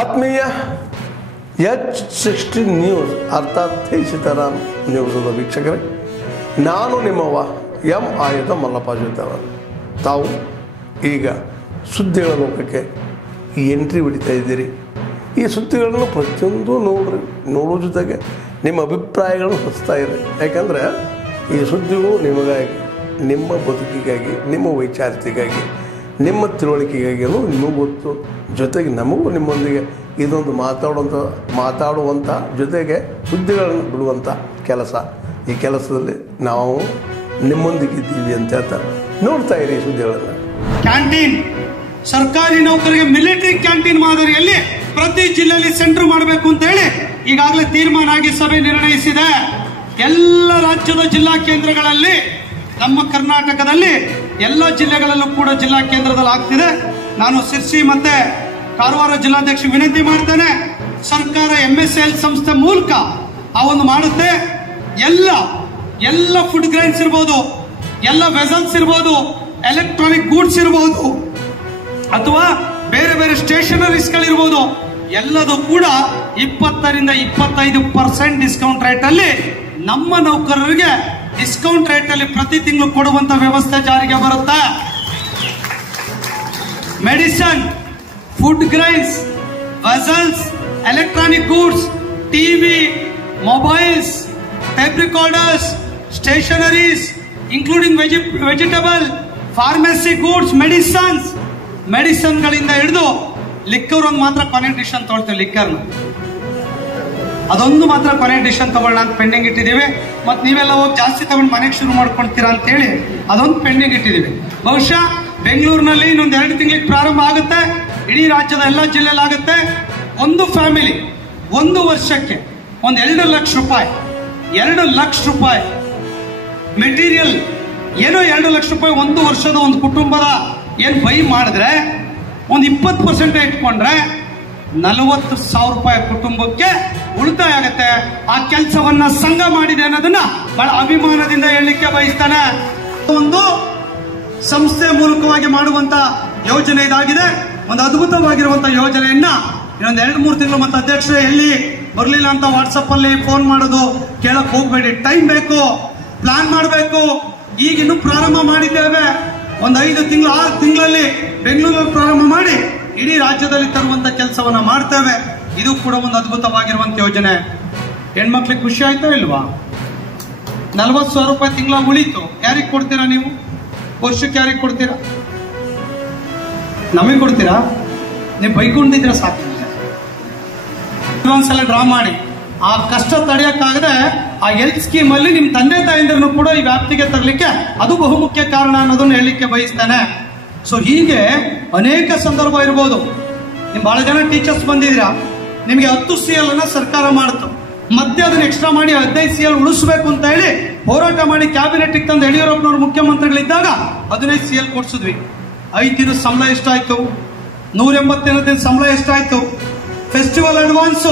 ಆತ್ಮೀಯ H16 news ಅರ್ಥಾತ್ ಸೀತಾರಾಮ್ ನ್ಯೂಸದ ವೀಕ್ಷಕರೇ, ನಾನು ನಿಮ್ಮವ ಎಂ ಆಯುಧ ಮಲ್ಲಪ್ಪ ಜೊತೆವ. ತಾವು ಈಗ ಸುದ್ದಿಗಳ ಲೋಕಕ್ಕೆ ಎಂಟ್ರಿ ಹೊಡಿತಾ ಇದ್ದೀರಿ. ಈ ಸುದ್ದಿಗಳನ್ನು ಪ್ರತಿಯೊಂದು ನೋಡೋ ಜೊತೆಗೆ ನಿಮ್ಮ ಅಭಿಪ್ರಾಯಗಳನ್ನು ಹೊಸ್ತಾ ಇರಿ. ಯಾಕಂದರೆ ಈ ಸುದ್ದಿಗಳು ನಿಮಗಾಗಿ, ನಿಮ್ಮ ಬದುಕಿಗಾಗಿ, ನಿಮ್ಮ ವೈಚಾರಿಕೆಗಾಗಿ, ನಿಮ್ಮ ತಿಳುವಳಿಕೆಗಾಗಿಯೂ ನಿಮಗೂ ಗೊತ್ತು. ಜೊತೆಗೆ ನಮಗೂ ನಿಮ್ಮೊಂದಿಗೆ ಇದೊಂದು ಮಾತಾಡುವಂಥ ಜೊತೆಗೆ ಸುದ್ದಿಗಳನ್ನು ಬಿಡುವಂಥ ಕೆಲಸ. ಈ ಕೆಲಸದಲ್ಲಿ ನಾವು ನಿಮ್ಮೊಂದಿಗಿದ್ದೀವಿ ಅಂತ ಹೇಳ್ತಾ ನೋಡ್ತಾ ಇರಿ ಸುದ್ದಿಗಳನ್ನು. ಕ್ಯಾಂಟೀನ್ ಸರ್ಕಾರಿ ನೌಕರಿಗೆ ಮಿಲಿಟರಿ ಕ್ಯಾಂಟೀನ್ ಮಾದರಿಯಲ್ಲಿ ಪ್ರತಿ ಜಿಲ್ಲೆಯಲ್ಲಿ ಸೆಂಟರ್ ಮಾಡಬೇಕು ಅಂತ ಹೇಳಿ ಈಗಾಗಲೇ ತೀರ್ಮಾನ ಆಗಿ ಸಭೆ ನಿರ್ಣಯಿಸಿದೆ. ಎಲ್ಲ ರಾಜ್ಯದ ಜಿಲ್ಲಾ ಕೇಂದ್ರಗಳಲ್ಲಿ, ನಮ್ಮ ಕರ್ನಾಟಕದಲ್ಲಿ ಎಲ್ಲ ಜಿಲ್ಲೆಗಳಲ್ಲೂ ಕೂಡ ಜಿಲ್ಲಾ ಕೇಂದ್ರದಲ್ಲಿ ಆಗ್ತಿದೆ. ನಾನು ಸಿರ್ಸಿ ಮತ್ತೆ ಕಾರವಾರ ಜಿಲ್ಲಾಧ್ಯಕ್ಷ ವಿನಂತಿ ಮಾಡ್ತೇನೆ, ಸರ್ಕಾರ MSL ಸಂಸ್ಥೆ ಮೂಲಕ ಆ ಒಂದು ಮಾಡುತ್ತೆ. ಎಲ್ಲ ಫುಡ್ ಗ್ರೈನ್ಸ್ ಇರ್ಬೋದು, ಎಲ್ಲ ವೆಸಲ್ಸ್ ಇರ್ಬೋದು, ಎಲೆಕ್ಟ್ರಾನಿಕ್ ಗೂಡ್ಸ್ ಇರ್ಬೋದು, ಅಥವಾ ಬೇರೆ ಬೇರೆ ಸ್ಟೇಷನರೀಸ್ಗಳಿರ್ಬೋದು, ಎಲ್ಲದೂ ಕೂಡ 20% 25% ಡಿಸ್ಕೌಂಟ್ ರೇಟ್ ಅಲ್ಲಿ ನಮ್ಮ ನೌಕರರಿಗೆ ಡಿಸ್ಕೌಂಟ್ ರೇಟ್ ಅಲ್ಲಿ ಪ್ರತಿ ತಿಂಗಳು ಕೊಡುವಂತ ವ್ಯವಸ್ಥೆ ಜಾರಿಗೆ ಬರುತ್ತೆ. Medicine, food grains, vessels, electronic goods, TV, mobiles, tape recorders, stationeries including vegetable, pharmacy goods, ಮೆಡಿಸನ್ಗಳಿಂದ ಹಿಡಿದು ಲಿಕ್ಕರ್ ಒಂದು ಮಾತ್ರ ಕೊನೆ ಡಿಶನ್ ತೊಗೊಳ್ತೀವಿ. ಲಿಕ್ಕರ್ ಅದೊಂದು ಮಾತ್ರ ಕೊನೆ ಡಿಶನ್ ತಗೊಳ್ಳೋಣ ಅಂತ ಪೆಂಡಿಂಗ್ ಇಟ್ಟಿದ್ದೀವಿ. ಮತ್ತು ನೀವೆಲ್ಲ ಹೋಗಿ ಜಾಸ್ತಿ ತಗೊಂಡು ಮನೆಗೆ ಶುರು ಮಾಡ್ಕೊಳ್ತೀರಾ ಅಂತ ಹೇಳಿ ಅದೊಂದು ಪೆಂಡಿಂಗ್ ಇಟ್ಟಿದ್ದೀವಿ. ಬಹುಶಃ ಬೆಂಗಳೂರಿನಲ್ಲಿ ಇನ್ನೊಂದು 2 ತಿಂಗಳಿಗೆ ಪ್ರಾರಂಭ ಆಗುತ್ತೆ. ಇಡೀ ರಾಜ್ಯದ ಎಲ್ಲ ಜಿಲ್ಲೆಯಲ್ಲಿ ಆಗುತ್ತೆ. ಒಂದು ಫ್ಯಾಮಿಲಿ 1 ವರ್ಷಕ್ಕೆ ಒಂದು 2 ಲಕ್ಷ ರೂಪಾಯಿ ಮೆಟೀರಿಯಲ್, ಏನೋ 2 ಲಕ್ಷ ರೂಪಾಯಿ 1 ವರ್ಷದ ಒಂದು ಕುಟುಂಬದ ಏನು ಬೈ ಮಾಡಿದ್ರೆ ಒಂದು 20% ಇಟ್ಕೊಂಡ್ರೆ 40,000 ರೂಪಾಯಿ ಕುಟುಂಬಕ್ಕೆ ಉಳಿತಾಯ ಆಗುತ್ತೆ. ಆ ಕೆಲಸವನ್ನ ಸಂಘ ಮಾಡಿದೆ ಅನ್ನೋದನ್ನ ಬಹಳ ಅಭಿಮಾನದಿಂದ ಹೇಳಲಿಕ್ಕೆ ಬಯಸ್ತಾನೆ. ಒಂದು ಸಂಸ್ಥೆ ಮೂಲಕವಾಗಿ ಮಾಡುವಂತ ಯೋಜನೆ ಇದಾಗಿದೆ. ಒಂದು ಅದ್ಭುತವಾಗಿರುವಂತ ಯೋಜನೆಯನ್ನ ಇನ್ನೊಂದು 2-3 ತಿಂಗಳು ಮತ್ತೆ ಅಧ್ಯಕ್ಷರೇ ಎಲ್ಲಿ ಬರಲಿಲ್ಲ ಅಂತ ವಾಟ್ಸಪ್ ಅಲ್ಲಿ ಫೋನ್ ಮಾಡೋದು ಕೇಳಕ್ ಹೋಗ್ಬೇಡಿ. ಟೈಮ್ ಬೇಕು, ಪ್ಲಾನ್ ಮಾಡಬೇಕು. ಈಗಿನ್ನೂ ಪ್ರಾರಂಭ ಮಾಡಿದ್ದೇವೆ. ಒಂದು 5 ತಿಂಗಳು 6 ತಿಂಗಳಲ್ಲಿ ಬೆಂಗಳೂರಲ್ಲಿ ಪ್ರಾರಂಭ ಮಾಡಿ ಇಡೀ ರಾಜ್ಯದಲ್ಲಿ ತರುವಂತ ಕೆಲಸವನ್ನ ಮಾಡ್ತೇವೆ. ಇದು ಕೂಡ ಒಂದು ಅದ್ಭುತವಾಗಿರುವಂತ ಯೋಜನೆ. ಹೆಣ್ಮಕ್ಳಿಗೆ ಖುಷಿ ಆಯ್ತೋ ಇಲ್ವಾ? 40,000 ರೂಪಾಯಿ ತಿಂಗಳ ಉಳಿತು. ಯಾರಿಗೆ ಕೊಡ್ತೀರಾ ನೀವು? ವರ್ಷಕ್ಕೆ ಯಾರಿಗೆ ಕೊಡ್ತೀರಾ? ನಮಗೆ ಕೊಡ್ತೀರಾ? ನೀವು ಬೈಕೊಂಡಿದ್ರೆ ಸಾಕು. ಒಂದ್ಸಲ ಡ್ರಾ ಮಾಡಿ. ಆ ಕಷ್ಟ ತಡೆಯಕ್ಕಾಗದೆ ಆ ಹೆಲ್ತ್ ಸ್ಕೀಮ್ ಅಲ್ಲಿ ನಿಮ್ ತಂದೆ ತಾಯಿಂದರನ್ನು ಕೂಡ ಈ ವ್ಯಾಪ್ತಿಗೆ ತರಲಿಕ್ಕೆ ಅದು ಬಹುಮುಖ್ಯ ಕಾರಣ ಅನ್ನೋದನ್ನ ಹೇಳಲಿಕ್ಕೆ ಬಯಸ್ತೇನೆ. ಸೊ ಹೀಗೆ ಅನೇಕ ಸಂದರ್ಭ ಇರ್ಬೋದು. ನಿಮ್ ಬಹಳ ಜನ ಟೀಚರ್ಸ್ ಬಂದಿದ್ದೀರಾ, ನಿಮ್ಗೆ 10 CL ಅನ್ನ ಸರ್ಕಾರ ಮಾಡ್ತು, ಮತ್ತೆ ಅದನ್ನ ಎಕ್ಸ್ಟ್ರಾ ಮಾಡಿ 15 CL ಉಳಿಸಬೇಕು ಅಂತ ಹೇಳಿ ಹೋರಾಟ ಮಾಡಿ ಕ್ಯಾಬಿನೆಟ್ ತಂದು ಯಡಿಯೂರಪ್ಪನವರು ಮುಖ್ಯಮಂತ್ರಿಗಳಿದ್ದಾಗ 15 CL ಕೊಡ್ಸಿದ್ವಿ. 5 ದಿನದ ಸಂಬಳ ಎಷ್ಟಾಯ್ತು? 180 ದಿನದ ಸಂಬಳ ಎಷ್ಟಾಯ್ತು? ಫೆಸ್ಟಿವಲ್ ಅಡ್ವಾನ್ಸ್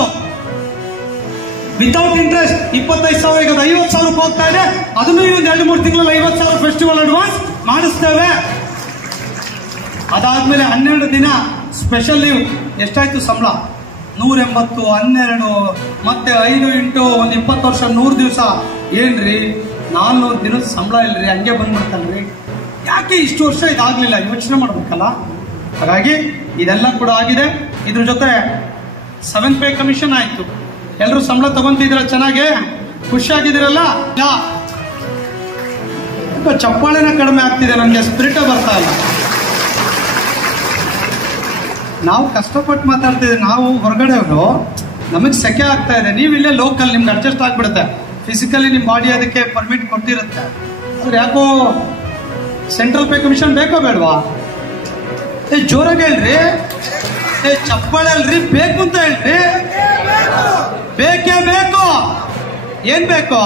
ವಿತೌಟ್ ಇಂಟ್ರೆಸ್ಟ್ 25,000, ಈಗ 50,000 ರೂಪಾಯಿ ಹೋಗ್ತಾ ಇದೆ. ಅದನ್ನು ಈ 2-3 ತಿಂಗಳಲ್ಲಿ 50,000 ಫೆಸ್ಟಿವಲ್ ಅಡ್ವಾನ್ಸ್ ಮಾಡಿಸ್ತೇವೆ. ಅದಾದ್ಮೇಲೆ 12 ದಿನ ಸ್ಪೆಷಲ್ ಲೀವ್. ಎಷ್ಟಾಯ್ತು ಸಂಬಳ? 180, 12 ಮತ್ತೆ 5 ಇಂಟು ಒಂದು 20 ವರ್ಷ 100 ದಿವಸ. ಏನ್ರಿ 400 ದಿನದ ಸಂಬಳ ಇಲ್ರಿ, ಹಂಗೆ ಬಂದ್ಬಿಡ್ತಲ್ರಿ. ಯಾಕೆ ಇಷ್ಟು ವರ್ಷ ಇದಾಗ್ಲಿಲ್ಲ? ಯೋಚನೆ ಮಾಡ್ಬೇಕಲ್ಲ. ಹಾಗಾಗಿ ಇದೆಲ್ಲ ಕೂಡ ಆಗಿದೆ. ಇದ್ರ ಜೊತೆ 7th ಪೇ ಕಮಿಷನ್ ಆಯ್ತು. ಎಲ್ಲರೂ ಸಂಬಳ ತಗೊಂತಿದ್ದೀರಾ? ಚೆನ್ನಾಗಿ ಖುಷಿಯಾಗಿದ್ದೀರಲ್ಲ? ಚಪ್ಪಾಳೆನ ಕಡಿಮೆ ಆಗ್ತಿದೆ, ನನಗೆ ಸ್ಪಿರಿಟ್ ಬರ್ತಾ ಇಲ್ಲ. ನಾವು ಕಷ್ಟಪಟ್ಟು ಮಾತಾಡ್ತಿದ್ದೀವಿ. ನಾವು ಹೊರಗಡೆಯವರು, ನಮಗೆ ಸೆಕೆ ಆಗ್ತಾ ಇದೆ. ನೀವು ಇಲ್ಲೇ ಲೋಕಲ್, ನಿಮ್ಗೆ ಅಡ್ಜಸ್ಟ್ ಆಗ್ಬಿಡುತ್ತೆ. ಫಿಸಿಕಲಿ ನಿಮ್ಮ ಬಾಡಿ ಅದಕ್ಕೆ ಪರ್ಮಿಟ್ ಕೊಟ್ಟಿರುತ್ತೆ. ಆದ್ರೆ ಯಾಕೋ ಸೆಂಟ್ರಲ್ ಪೇ ಕಮಿಷನ್ ಬೇಕೋ ಬೇಡವಾ? ಜೋರಾಗಿ ಹೇಳ್ರಿ, ಚಪ್ಪಾಳೆ ಅಲ್ರಿ, ಬೇಕು ಅಂತ ಹೇಳ್ರಿ. ಬೇಕೇ ಬೇಕು. ಏನ್ ಬೇಕು?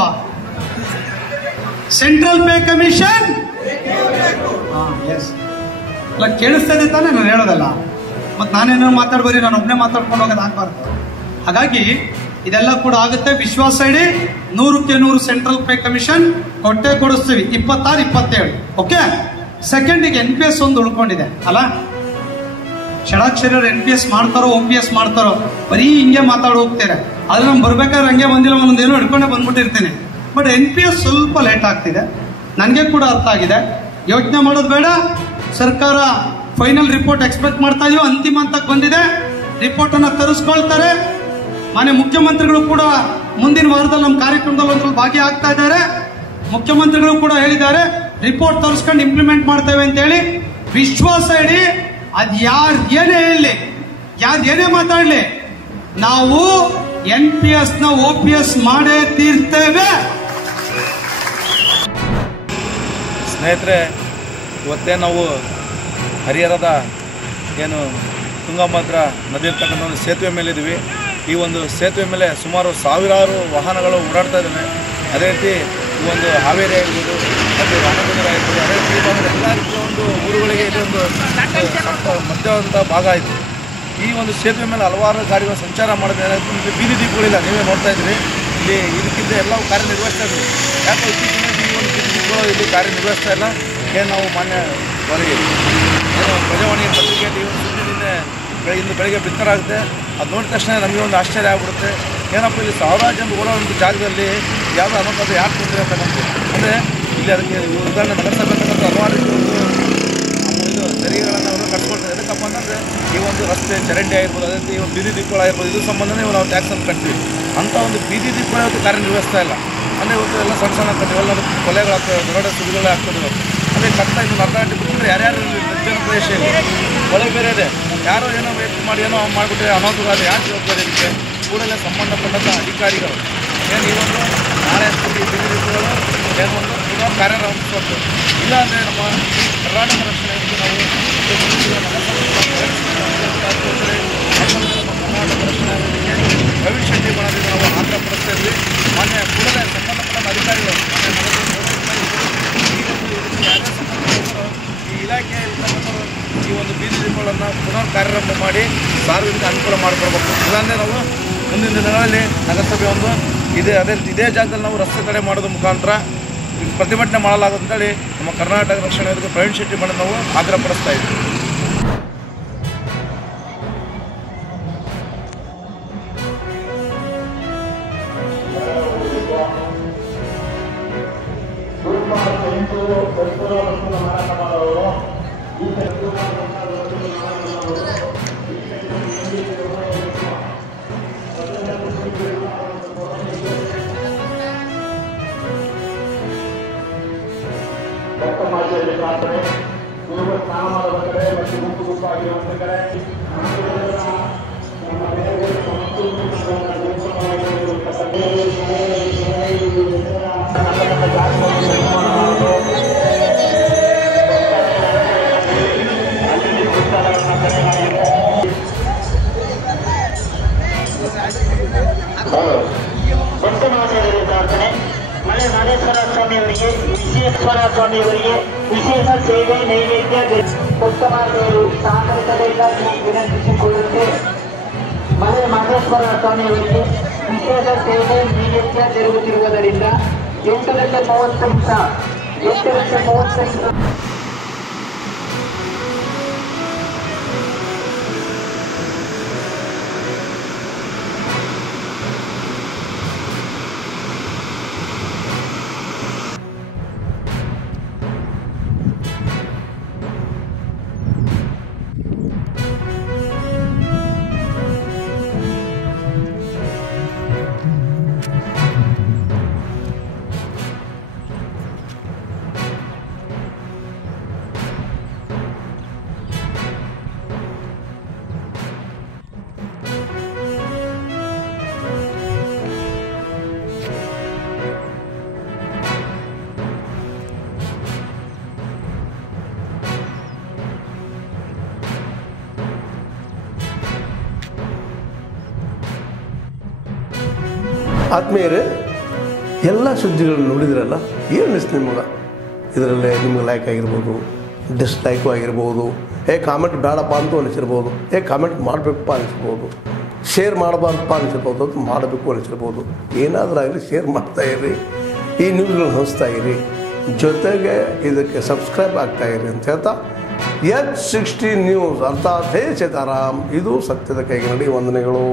Central pay commission. ಅಲ್ಲ, ಕೇಳಿಸ್ತಾ ಇದೆ ತಾನೇ ನಾನು ಹೇಳೋದಲ್ಲ? ಮತ್ತೆ ನಾನೇನೋ ಮಾತಾಡ್ಬರಿ, ನಾನು ಒಬ್ಬನೇ ಮಾತಾಡ್ಕೊಂಡು ಹೋಗೋದು ಆಗ್ಬಾರ್ದು. ಹಾಗಾಗಿ ಇದೆಲ್ಲ ಕೂಡ ಆಗುತ್ತೆ. ವಿಶ್ವಾಸ ಇಡಿ. 100ಕ್ಕೆ 100 ಸೆಂಟ್ರಲ್ ಪೇ ಕಮಿಷನ್ ಕೊಡಿಸ್ತೀವಿ. 26, 27. ಓಕೆ. ಸೆಕೆಂಡಿಗೆ NPS ಒಂದು ಉಳ್ಕೊಂಡಿದೆ ಅಲ್ಲ? ಷಡಾಕ್ಷರ NPS ಮಾಡ್ತಾರೋ OPS ಮಾಡ್ತಾರೋ ಬರೀ ಹಿಂಗೆ ಮಾತಾಡಿ ಹೋಗ್ತಾರೆ. ಆದ್ರೆ ನಾನು ಬರ್ಬೇಕಾದ್ರೆ ಹಂಗೆ ಬಂದಿಲ್ಲ, ಒಂದೊಂದೇನೋ ಹಿಡ್ಕೊಂಡೆ ಬಂದ್ಬಿಟ್ಟಿರ್ತೇನೆ. ಬಟ್ NPS ಸ್ವಲ್ಪ ಲೇಟ್ ಆಗ್ತಿದೆ, ನನಗೆ ಕೂಡ ಅರ್ಥ ಆಗಿದೆ. ಯೋಚನೆ ಮಾಡೋದು ಬೇಡ, ಸರ್ಕಾರ ಫೈನಲ್ ರಿಪೋರ್ಟ್ ಎಕ್ಸ್ಪೆಕ್ಟ್ ಮಾಡ್ತಾ ಇದೀವಿ. ಅಂತಿಮ ಹಂತಕ್ಕೆ ಬಂದಿದೆ, ರಿಪೋರ್ಟ್ ಅನ್ನ ತರಿಸ್ಕೊಳ್ತಾರೆ. ಮಾನ್ಯ ಮುಖ್ಯಮಂತ್ರಿಗಳು ಕೂಡ ಮುಂದಿನ ವಾರದಲ್ಲಿ ನಮ್ಮ ಕಾರ್ಯಕ್ರಮದಲ್ಲಿ ಒಂದ್ರಲ್ಲಿ ಭಾಗಿಯಾಗ್ತಾ ಇದ್ದಾರೆ. ಮುಖ್ಯಮಂತ್ರಿಗಳು ಕೂಡ ಹೇಳಿದ್ದಾರೆ ರಿಪೋರ್ಟ್ ತರಿಸ್ಕೊಂಡು ಇಂಪ್ಲಿಮೆಂಟ್ ಮಾಡ್ತೇವೆ ಅಂತ ಹೇಳಿ. ವಿಶ್ವಾಸ ಇಡಿ, ಅದ್ ಯಾರು ಏನೇ ಹೇಳಲಿ, ಯಾರು ಏನೇ ಮಾತಾಡ್ಲಿ, ನಾವು NPS ನ OPS ಮಾಡೇ ತೀರ್ತೇವೆ. ಸ್ನೇಹಿತರೆ, ಇವತ್ತೇ ನಾವು ಹರಿಹರದ ಏನು ತುಂಗಭದ್ರಾ ನದಿ ಇರ್ತಕ್ಕಂಥ ಒಂದು ಸೇತುವೆ ಮೇಲಿದ್ದೀವಿ. ಈ ಒಂದು ಸೇತುವೆ ಮೇಲೆ ಸುಮಾರು ಸಾವಿರಾರು ವಾಹನಗಳು ಓಡಾಡ್ತಾ ಇದ್ದಾವೆ. ಅದೇ ರೀತಿ ಈ ಒಂದು ಹಾವೇರಿ ಆಗಿರ್ಬೋದು, ಮತ್ತು ರಾಮನಗರ ಆಗಿರ್ಬೋದು, ಅದೇ ರೀತಿ ಎಲ್ಲ ರೀತಿಯ ಒಂದು ಊರುಗಳಿಗೆ ಇಲ್ಲಿ ಒಂದು ಮಧ್ಯವಂತ ಭಾಗ ಆಯಿತು. ಈ ಒಂದು ಸೇತುವೆ ಮೇಲೆ ಹಲವಾರು ಗಾಡಿಗಳು ಸಂಚಾರ ಮಾಡಿದ್ರೆ ಬೀದಿ ದೀಪಗಳಿಲ್ಲ, ನೀವೇ ನೋಡ್ತಾ ಇದ್ದೀರಿ. ಇಲ್ಲಿ ಇದಕ್ಕಿಂತ ಎಲ್ಲವೂ ಕಾರ್ಯನಿರ್ವಹಿಸ್ತಾ ಇದ್ವಿ. ಯಾಕೆ ಇತ್ತೀಚಿನ ಈ ಒಂದು ಬೀದಿ ದೀಪಗಳು ಇಲ್ಲಿ ಕಾರ್ಯನಿರ್ವಹಿಸ್ತಾ ಇಲ್ಲ? ಏನು ನಾವು ಮಾನ್ಯ ಹೊರಗೆ ಏನು ಪ್ರಜಾವಾಣಿ ಪತ್ರಿಕೆಯಲ್ಲಿ ಈ ಒಂದು ಸುದ್ದಿನಿಂದ ಇಂದು ಬೆಳಗ್ಗೆ ಬಿತ್ತರಾಗುತ್ತೆ. ಅದು ನೋಡಿದ ತಕ್ಷಣ ನಮಗೆ ಒಂದು ಆಶ್ಚರ್ಯ ಆಗ್ಬಿಡುತ್ತೆ. ಏನಪ್ಪ ಇಲ್ಲಿ ಸಾವಿರಾರು ಜನ ಓಡೋ ಒಂದು ಜಾಗದಲ್ಲಿ ಯಾವುದೋ ಅನುಮತಿ ಯಾಕೆ ತೊಂದರೆ ಅಂತಕ್ಕಂಥ. ಅಂದರೆ ಇಲ್ಲಿ ಅದಕ್ಕೆ ಉದಾಹರಣೆ ನಗರಸಭೆ ಅಂತಕ್ಕಂಥ ಹಲವಾರು ಇದು ತೆರಿಗೆಗಳನ್ನು ಅವರು ಕಟ್ಕೊಳ್ತಾರೆ. ಎದಕ್ಕಪ್ಪ ಅಂತಂದರೆ ಈ ಒಂದು ರಸ್ತೆ ಚರಂಡಿ ಆಗಿರ್ಬೋದು, ಅದೇ ರೀತಿ ಬೀದಿ ದೀಪಗಳಾಗಿರ್ಬೋದು, ಇದ್ರ ಸಂಬಂಧನೇ ನಾವು ಟ್ಯಾಕ್ಸನ್ನು ಕಟ್ತೀವಿ. ಅಂಥ ಒಂದು ಬೀದಿ ದೀಪಗಳು ಇವತ್ತು ಕಾರ್ಯನಿರ್ವಹಿಸ್ತಾ ಇಲ್ಲ. ಅಂದರೆ ಇವತ್ತು ಎಲ್ಲ ಸಣ್ಣ ಸಣ್ಣ ಕಟ್ಟಿವೆಲ್ಲ ಕೊಲೆಗಳಾಗ್ತವೆ, ದೊಡ್ಡ ಸುದ್ದಿಗಳೇ ಆಗ್ತದೆ. ಅದೇ ಕಟ್ಟ ಇದನ್ನು ಅರ್ಧ ಗಂಟೆ ಬಿಟ್ಟರೆ ಯಾರ್ಯಾರು ನಿರ್ಜನ ಪ್ರದೇಶ ಇಲ್ಲ, ಕೊಲೆ ಬೇರೆ ಇದೆ, ಯಾರೋ ಏನೋ ವೇಟ್ ಮಾಡಿ ಏನೋ ಮಾಡಿಬಿಟ್ರೆ ಅನಾಹುತವಾದ ಯಾಕೆ ಜವಾಬ್ದಾರಿ ಇದಕ್ಕೆ? ಕೂಡಲೇ ಸಂಬಂಧಪಟ್ಟಂಥ ಅಧಿಕಾರಿಗಳು ಏನು ಈ ಒಂದು ನಾಳೆ ಬೀದಿ ದೀಪಗಳು ಏನು ಒಂದು ಪುನಃ ಕಾರ್ಯನಿರ್ವಹಿಸಬೇಕು. ಇಲ್ಲ ಅಂದರೆ ನಮ್ಮ ಕರ್ನಾಟಕ ರಕ್ಷಣೆ ನಾವು ಕರ್ನಾಟಕ ರಕ್ಷಣೆ ಪ್ರವೀಣ್ ಶೆಟ್ಟಿ ಮಾಡೋದಕ್ಕೆ ನಾವು ಆಗ್ರಹ ಪಡಿಸ್ತಾ ಇದ್ವಿ. ಮಾನ್ಯ ಕೂಡಲೇ ಸಂಬಂಧಪಟ್ಟ ಅಧಿಕಾರಿಗಳು ಈ ಇಲಾಖೆ ಈ ಒಂದು ಬೀದಿ ದೀಪಗಳನ್ನು ಪುನಃ ಕಾರ್ಯಾರಂಭ ಮಾಡಿ ಸಾರ್ವಜನಿಕ ಅನುಕೂಲ ಮಾಡಿಕೊಡ್ಬೇಕು. ಇಲ್ಲಾಂದರೆ ನಾವು ಮುಂದಿನ ದಿನಗಳಲ್ಲಿ ನಗರಸಭೆ ಒಂದು ಇದೇ ಜಾಗದಲ್ಲಿ ನಾವು ರಸ್ತೆ ತಡೆ ಮಾಡೋದ್ರ ಮುಖಾಂತರ ಪ್ರತಿಭಟನೆ ಮಾಡಲಾಗುತ್ತೆ ಅಂತೇಳಿ ನಮ್ಮ ಕರ್ನಾಟಕ ರಕ್ಷಣೆ ವೇದಿಕೆ ಪ್ರವೀಣ್ ಶೆಟ್ಟಿ ಮಾಡೋದು ನಾವು ಆಗ್ರಹ ಪಡಿಸ್ತಾ ಇದ್ದೀವಿ. ಪ್ರಾರ್ಥನೆ ಪೂರ್ವ ಸ್ನಾನ ಮಾಡುವ ಕಡೆ ಮತ್ತು ಗುಂಪು ಗುಂಪಾಗಿರುವಂಥ ಕಡೆ ಪ್ರಾರ್ಥನೆ ಮಳೆ ನಾಗೇಶ್ವರ ಸ್ವಾಮಿಯವರಿಗೆ ವಿಶ್ವೇಶ್ವರ ಸ್ವಾಮಿಯವರಿಗೆ ವಿಶೇಷ ಸೇವೆ ನೈವೇದ್ಯ ಉತ್ತಮರು ಸಹಕರಿಸಬೇಕಾಗಿ ವಿನಂತಿಸಿಕೊಳ್ಳುತ್ತೇವೆ. ಮಲೆ ಮಹೇಶ್ವರ ಸ್ವಾಮಿಯವರಿಗೆ ವಿಶೇಷ ಸೇವೆ ನೈವೇದ್ಯ ಜರುಗುತ್ತಿರುವುದರಿಂದ 8:30 ನಿಮಿಷ ಆತ್ಮೀಯರೇ, ಎಲ್ಲ ಸುದ್ದಿಗಳನ್ನು ನೋಡಿದ್ರಲ್ಲ, ಏನು ಅನಿಸ್ತು ನಿಮಗೆ? ಇದರಲ್ಲೇ ನಿಮ್ಗೆ ಲೈಕ್ ಆಗಿರ್ಬೋದು, ಡಿಸ್ಲೈಕು ಆಗಿರ್ಬೋದು, ಕಾಮೆಂಟ್ ಬೇಡಪ್ಪ ಅಂತೂ ಅನಿಸಿರ್ಬೋದು, ಕಾಮೆಂಟ್ ಮಾಡಬೇಕಪ್ಪ ಅನಿಸ್ಬೋದು, ಶೇರ್ ಮಾಡಬಾರ್ದಪ್ಪ ಅನಿಸಿರ್ಬೋದು, ಅದು ಮಾಡಬೇಕು ಅನಿಸಿರ್ಬೋದು. ಏನಾದರೂ ಆಗಲಿ ಶೇರ್ ಮಾಡ್ತಾಯಿರಿ, ಈ ನ್ಯೂಸ್ಗಳನ್ನ ಹಂಚ್ತಾಯಿರಿ, ಜೊತೆಗೆ ಇದಕ್ಕೆ ಸಬ್ಸ್ಕ್ರೈಬ್ ಆಗ್ತಾಯಿರಿ ಅಂತ ಹೇಳ್ತಾ H16 ನ್ಯೂಸ್ ಅರ್ಥಾತ್ ಹೇ ಸೀತಾರಾಮ್, ಇದು ಸತ್ಯದ ಕೈಗೆ ನಡಿ ವಂದನೆಗಳು.